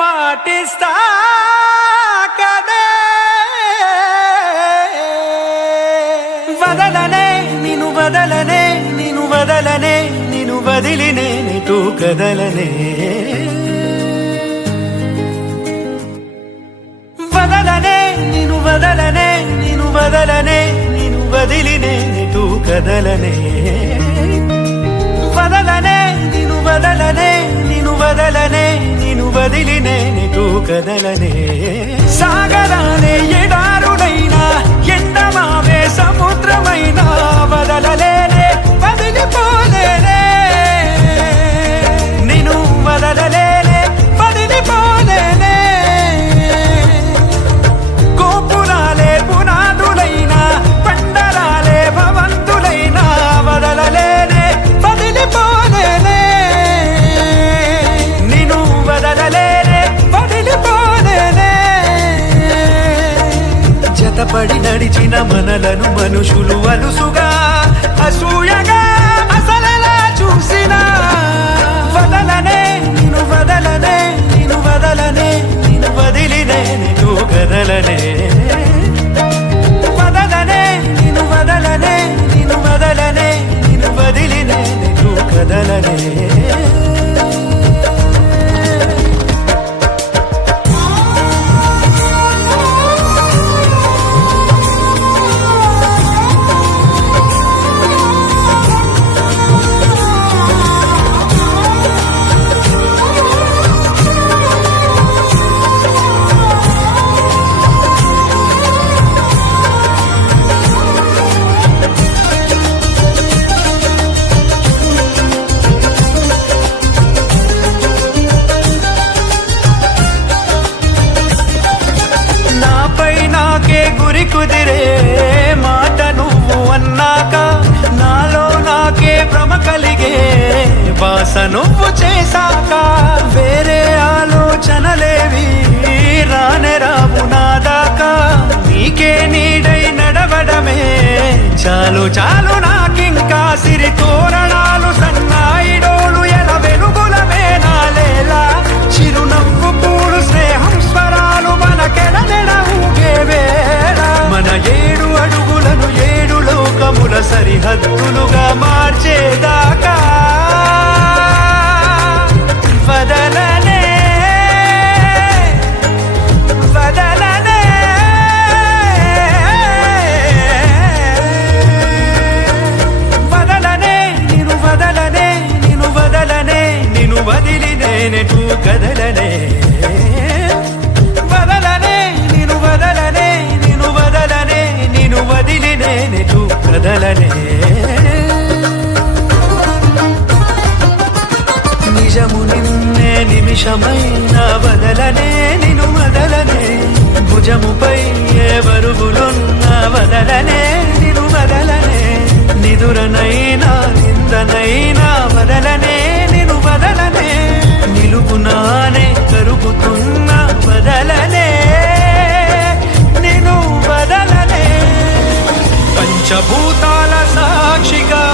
మాటిస్తా కదే వదలనే నిను వదలనే నిను వదలనే నిను వదిలినే నిటు కదలనే వదలనే నిను వదలనే నిను వదలనే నిను వదిలినే నిటు కదలనే వదలనే నిను వదలనే నిను వదలనే నిను వదిలినే నిటు కదలనే సాగరానే ఎడారుడైనా ఎండమావే సముద్రమైనా వదలలేనే వదిలిపోలేనే నిను వదలలేనే వదిలిపోలేనే గోపురాలే పునాదులైనా పండరాలే భవంతులైనా వదలలేనే వదిలిపోలేనే నిను వదలలేనే వదిలిపోలేనే జతపడి నడిచిన మనలను మనుషులు అలుసుగా అసూయగా అసలలా చూసినా వదలనే నిను వదలనే నిను వదలనే నిను వదిలినే నిను కదలనే వదలనే నిను వదలనే నిను వదలనే నిను వదిలినే నిను కదలనే గురి కుదిరే మాట నువ్వు అన్నాక నాలో నాకే భ్రమ కలిగే బాస నువ్వు చేశాక వేరే ఆలోచనలేవి రానే రావు నాదాకా నీకే నీడై నడవడమే చాలు చాలు నాకింకా సిరి తోరణాలు సన్నాయిడోలు ఎల వెలుగులమే నాలేలా చిరునవ్వు పూలు స్నేహం స్వరాలు మనకెడనెడ ఊగే వేళ మన 7 అడుగులను 7 లోకముల సరిహద్దులుగా మార్చేదాకా వదలనే వదలనే వదలనే నిను వదలనే నిను వదలనే నిను వదిలినే నెటు కదలనే వదలనే నిను వదలనే నిను వదలనే నిను వదిలినే నెటు కదలనే నిజము నిన్నే నిమిషమైన వదలనే నిను వదలనే భుజముపై ఏ బరువులున్న వదలనే నిను వదలనే నిదురనైనా నిందనైనా వదలనే నిను వదలనే నిలుపునానే కరుగుతున్న వదలనే నిను వదలనే పంచభూతాల సాక్షిగా